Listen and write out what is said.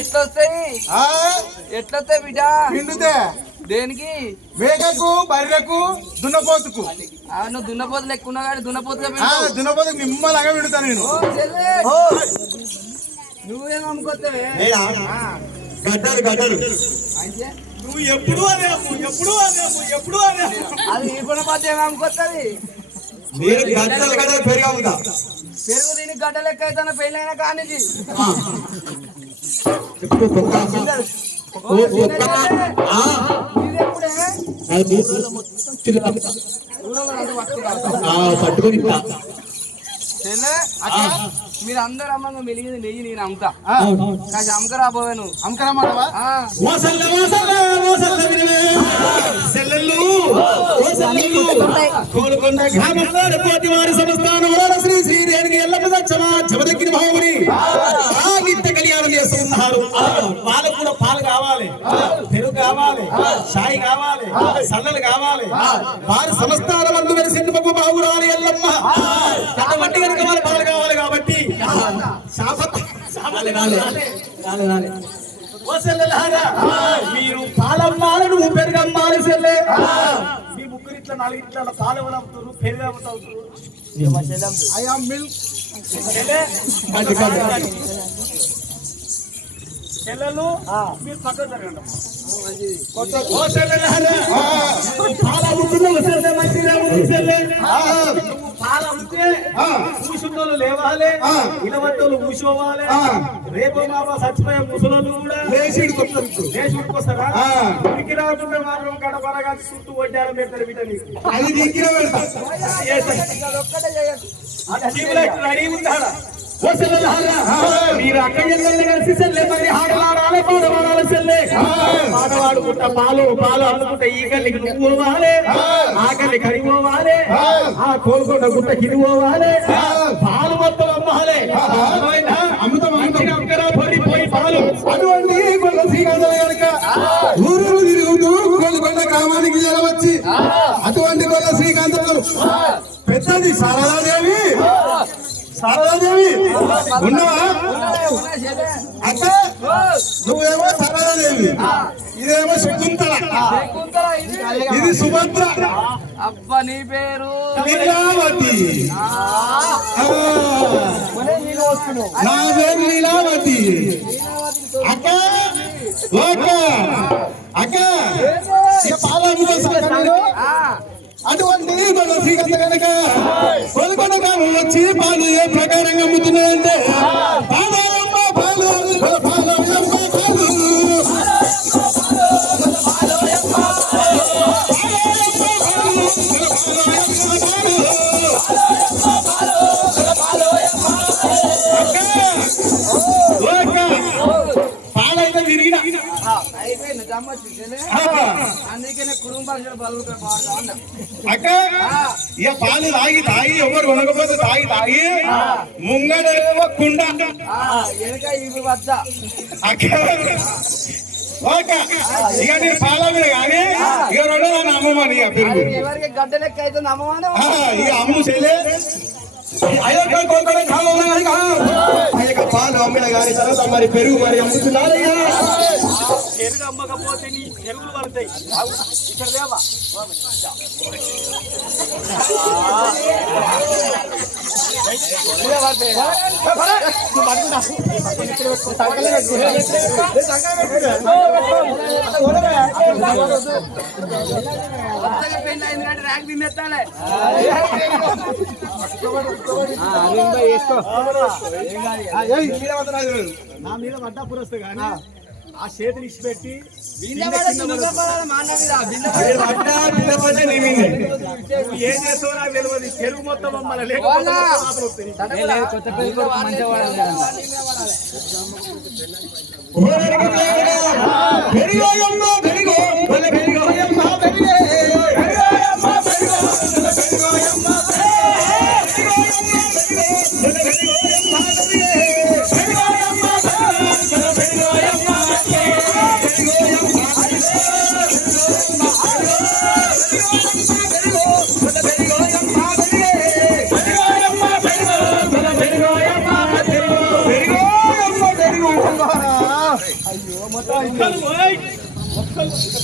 ఎట్లొస్తాయి బిడ్డ పిండుతే దేనికి మేకకు బర్రెకు దున్నపోతుకు నువ్వు దున్నపోతులు ఎక్కువ కానీ దున్నపోతుగా దున్నపోతుకు నిమ్మలాగా విడుతా నేను నువ్వేం అమ్ముకొస్తావే గడ్డలు అంటే నువ్వు ఎప్పుడు ఎప్పుడు అది ఈ గుణపాతి ఏమి అమ్ముకొస్తుంది పెరుగు దీనికి గడ్డ లెక్క అయితే పెళ్ళైనా కానిది పట్టుకొని మీరు అందరు అమ్మంగా మెలిగింది నెయ్యి నేను అమ్ముతా కాసి అమ్మకరా పోవే నువ్వు అమ్మకరమ్మా శ్రీ శ్రీదేవికి ఎల్లమ్మ దక్షమ చెమదక్కిన భావని కళ్యాణం చేస్తున్నారు. వాళ్ళకు కూడా పాలు కావాలి, పెరుగు కావాలి, షాయి కావాలి, సల్లలు కావాలి. వారి సంస్థాన మందు వెలిసి బాగురాలి ఎల్లమ్మ వంటి కనుక వాళ్ళ పాలు కావాలి కాబట్టి మీరు పాలమ్మాలి, నువ్వు పెరుగమ్మాలి సెల్లే. మీ ముగ్గురు ఇట్లా నాలుగిట్ల పాలు ఎవరు అమ్ముతారు, పెరుగు ఎవరు అవుతారు? చెల్లెలు మీరు పక్కన జరగండి. పాలు అమ్మితే కూసున్నోళ్ళు లేవాలి, ఇలవట్టోళ్ళు కూర్చోవాలి. రేపు మామ చచ్చిపోయే ముసలోళ్ళు కూడా లేచికొస్తారా? ఉనికి రాకుండా మాత్రం గడపరగా చుట్టూ వడ్డారం పెడతారు బిడ్డ. రెడీ ఉంటారా? మీరు అక్క కలిసి చెల్లె మరి ఆటలాడాలి, పాడవాడాలి చెల్లె. పాడవాడుకుంటా పాలు అమ్ముకుంటా ఈ కల్లికి నువ్వు పోవాలి, ఆ కల్లి కరిగిపోవాలి, ఆ కోలుకుంట గుట్ట కిది పోవాలి, పాలు మొత్తం అమ్మాలి. అమ్మకరా పడిపోయి పాలు అటువంటి శ్రీకాంత ఊరు తిరుగుతూ కోలుకొండ గ్రామానికి జరవచ్చి అటువంటి గొల్ల శ్రీకాంత పెద్దది శారదాదేవి ఉన్నావా అక్క? నువ్వేమో శారదాదేవి, ఇదేమో శకుంతల, ఇది సుభద్ర. అబ్బా నీ పేరు లీలావతి. నా పేరు లీలావతి. అక్క అక్క పాలు అటువంటి శ్రీకంత కనుక కొనుకొండ గ్రామం వచ్చి పాలు ఏ ప్రకారంగా అమ్ముతున్నాయంటే పాలమ్మ పాలు పాలైతే విరిగిన అందుకనే కుటుంబాలు అక్క ఇక పాలు తాగి ఎవరు కొనకపోతే తాగి ముంగడేమో కుండ వెనక ఇవి వద్ద అక్క ఇక నేను పాల మీద కానీ ఇక రెండో నన్ను అమ్మమని ఇక పెరుగు ఎవరికి గడ్డ లెక్క అయితే అమ్మవాను ఇక అమ్ము చేయలే పాలు అమ్మిన కానీ తర్వాత మరి పెరుగు మరి అమ్ముతున్నారు. పెరుగు అమ్మకపోతే నీ పెరుగులు పడతాయి. ఇక్కడ దేవా ర్యాంక్ తినేస్తాలే నా మీద పడ్డా పురస్తే కానీ ఆ చేతిని ఇచ్చిపెట్టి ఏం చేస్తావు నాకు తెలియదు. చెరువు మొత్తం మమ్మల్ని లేకపోతే మొత్తం